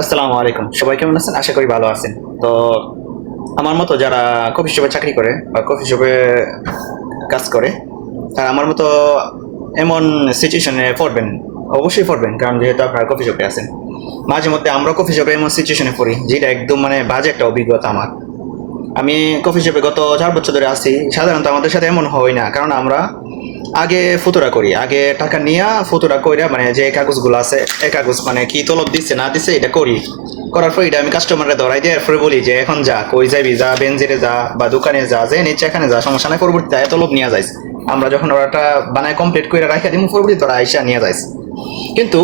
আসসালামু আলাইকুম। সবাই কেমন আছেন? আশা করি ভালো আছেন। তো আমার মতো যারা কফি শপে চাকরি করে বা কফি শপে কাজ করে, তারা আমার মতো এমন সিচুয়েশনে পড়বেন। অবশ্যই পড়বেন, কারণ যেহেতু আপনারা কফি শপে আছেন। মাঝে মধ্যে আমরা কফি শপে এমন সিচুয়েশনে পড়ি যেটা একদম বাজে একটা অভিজ্ঞতা আমার। আমি কফি শপে গত 4 বছর ধরে আছি। সাধারণত আমাদের সাথে এমন হয় না, কারণ আমরা আগে ফুতুরা করি, আগে টাকা নিয়ে ফুতুরা কইরা যে কাগজগুলো আছে, এই কাগজ কি তলব দিচ্ছে না দিচ্ছে এটা করি। করার পর এটা আমি কাস্টমারে ধরাই দিয়ে এরপরে বলি যে এখন যা, কই যাবি, যা বেঞ্জিরে যা বা দোকানে যা, যে নিচ্ছে এখানে যা, সমস্যা নাই, পরবর্তীতে তলব নিয়ে যাইস। আমরা যখন অর্ডারটা বানায় কমপ্লিট করে রাখা দিই, পরবর্তী তোরা আইসা নিয়ে যাইস। কিন্তু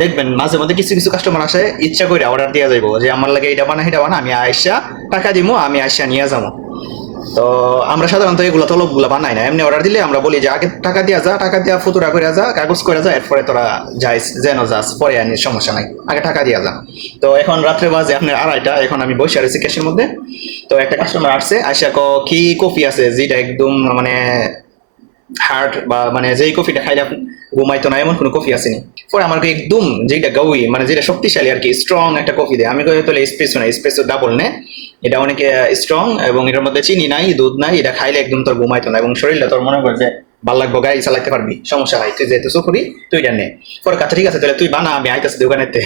দেখবেন মাঝে মধ্যে কিছু কিছু কাস্টমার আসে ইচ্ছা করে অর্ডার দিয়ে যাইবো যে আমার লাগে এটা বানা, আমি আইসা টাকা দিমু, আমি আইসা নিয়ে যাবো। তো আমরা সাধারণত এগুলো তলবগুলো বানাই না, এমনি অর্ডার দিলে আমরা বলি যে আগে টাকা দিয়া যা, টাকা দিয়া ফুতুরা করে যা, কাগজ করে যা, এরপরে তোরা যাইস, যেন যাস, পরে আনি, সমস্যা নাই, আগে টাকা দিয়া যা। তো এখন রাত্রে বাজে আপনার 2:30, এখন আমি বসে রয়েছি ক্যাশের মধ্যে। তো একটা কাস্টমার আসছে, আইসা কি কফি আছে যেটা একদম হার্ড বা যেই কফিটা খাইলে আপনি ঘুমাইতো না, এমন কোনো কফি আসেনি। পরে আমাকে একদম যেটা গাউই, যেটা শক্তিশালী আর কি, স্ট্রং একটা কফি দেয়। আমি কই তাহলে এসপ্রেসো না, এসপ্রেসো ডাবল নে, এটা অনেক স্ট্রং এবং এটার মধ্যে চিনি নাই, দুধ নাই, এটা খাইলে একদম তোর ঘুমাইতো না এবং শরীরটা তোর মনে করে যে ভাল লাগবো, গাড়ি চালাতে পারবি, সমস্যা নাই, তুই যেহেতু চুকুরি তুই এটা নে। পরে কাছে ঠিক আছে তাহলে তুই বানা, আমি আইতাছি দোকানেতে।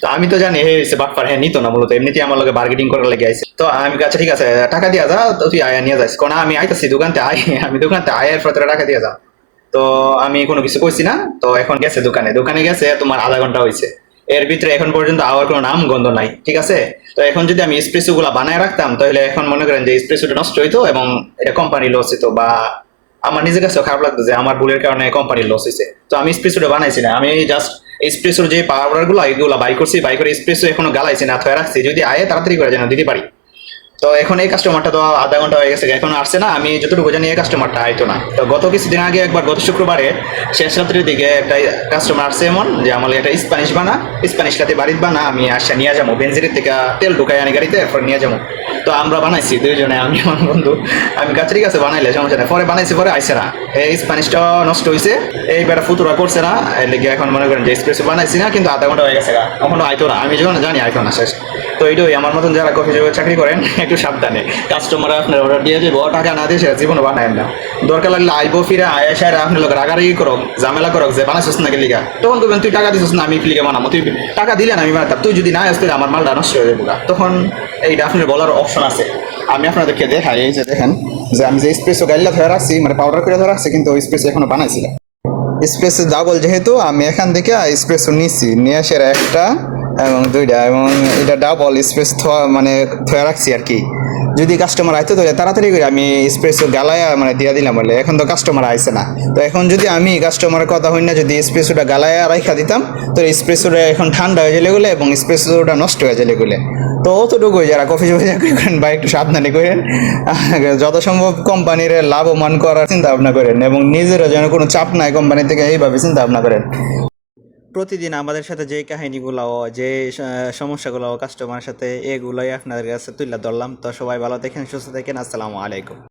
তো আমি তো জানি হে হয়েছে বাটপার, হ্যাঁ নিত না, মূলত এমনিতেই আমার লগে বার্গেটিং করার লেগে আইছে। তো আমি কাছে ঠিক আছে টাকা দিয়া যা, তো তুই আয়া নিয়ে যাস, কোনা আমি আইতাছি দোকানতে আয়, আমি দোকানতে আয়ের পর তোরা টাকা দিয়ে যা। তো আমি কোনো কিছু কইছি না। তো এখন গেছে দোকানে, দোকানে গেছে তোমার আধা ঘন্টা হয়েছে, এর ভিতরে এখন পর্যন্ত আওয়ার কোনো নাম গন্ধ নাই, ঠিক আছে। তো এখন যদি আমি এসপ্রেসো গুলা বানায় রাখতাম, তাহলে এখন মনে করেন যে এসপ্রেসোটা নষ্ট হইতো এবং এটা কোম্পানি লস হইতো, বা আমার নিজের কাছেও খারাপ লাগতো যে আমার ভুলের কারণে কোম্পানির লস হয়েছে। তো আমি এসপ্রেসোটা বানাইছি না, আমি জাস্ট এসপ্রেসোর যে পাউডার গুলো এগুলো বাই করছি, বাই করে এসপ্রেসো এখনো গালাইছি না, থয়ে রাখছি, যদি আয়ে তাড়াতাড়ি করে যেন দিতে পারি। তো এখন এই কাস্টমারটা তো আধা ঘন্টা হয়ে গেছে, এখন আসছে না, আমি যতটুকু জানি এই কাস্টমারটা আইতো না। তো গত কিছুদিন আগে একবার, গত শুক্রবারে শেষ রাত্রির দিকে একটা কাস্টমার আসছে এমন যে আমার একটা স্প্যানিশ বানা, স্প্যানিশটাতে বাড়িতে বানা, আমি আসা নিয়ে যাবো, বেঞ্জিরের থেকে তেল ঢুকাই আনি গাড়িতে, এরপর নিয়ে যাবো। তো আমরা বানাইছি দুইজনে, আমি আমার বন্ধু। আমি কাছে ঠিক আছে বানাইলে সমস্যা নেই, পরে বানাইছি, পরে আইসে না, এই স্প্যানিশটা নষ্ট হয়েছে, এইবার ফুতুরা করছে না, এর লেগে এখন মনে করেন যে এক্সপ্রেসও বানাইছি না, কিন্তু আধা ঘন্টা হয়ে গেছে গা, এখনো আইতো না, আমি যখন জানি আইতো না শেষ। তো এইটাই আমার মতন যারা কফি শপে চাকরি করেন, একটু সাবধানে। কাস্টমার আপনার অর্ডার দিয়ে যাবো, টাকা না দিয়ে সেটা জীবনে বানায় না। দরকার লাগলে আইবো, ফিরে আয়েসার আপনার লোক রাগারাগি করো, ঝামেলা করো যে বানাইছিস না লিগা, তখন বলবেন তুই টাকা দিছিস না, আমি লিগা বানাবো, তুই টাকা দিলে না আমি বানাতাম, তুই যদি না আসতে আমার মালটা নষ্ট হয়ে যাবো। তখন এইটা আপনার বলার অপশন আছে। আমি আপনাদেরকে দেখাই, এই যে দেখেন যে আমি যে স্পেসও গাইলা ধরে রাখছি, পাউডার করে ধরে রাখছি, কিন্তু ওই স্পেস এখনো বানাইছিলাম। স্পেসো ডাবল যেহেতু আমি এখান থেকে স্পেসও নিছি, নিয়ে আসে একটা এবং দুইটা, এবং এটা ডাবল স্পেস থয়ে রাখছি আর কি। যদি কাস্টমার আইতো তাহলে তাড়াতাড়ি করে আমি স্পেসও গালায়া দিয়া দিলাম বলে, এখন তো কাস্টমার আইছে না। তো এখন যদি আমি কাস্টমারের কথা হই না, যদি স্পেসোটা গালায়া রাখা দিতাম, তো স্পেসোটা এখন ঠান্ডা হয়ে গেলে গেলে এবং স্পেসোটা নষ্ট হয়ে গেলে গেলে। তো অতটুকুই, যারা কফি শপে চাকরি করেন বা একটু সাবধানে করেন, যত সম্ভব কোম্পানির লাভবান করার চিন্তা ভাবনা করেন এবং নিজেরও যেন কোনো চাপ নাই কোম্পানি থেকে, এইভাবে চিন্তা ভাবনা করেন। প্রতিদিন আমাদের সাথে যে কাহিনীগুলো, যে সমস্যাগুলো কাস্টমারের সাথে, এগুলোই আপনাদের কাছে তুলে ধরলাম। তো সবাই ভালো দেখেন, সুস্থ থাকেন, আসসালামু আলাইকুম।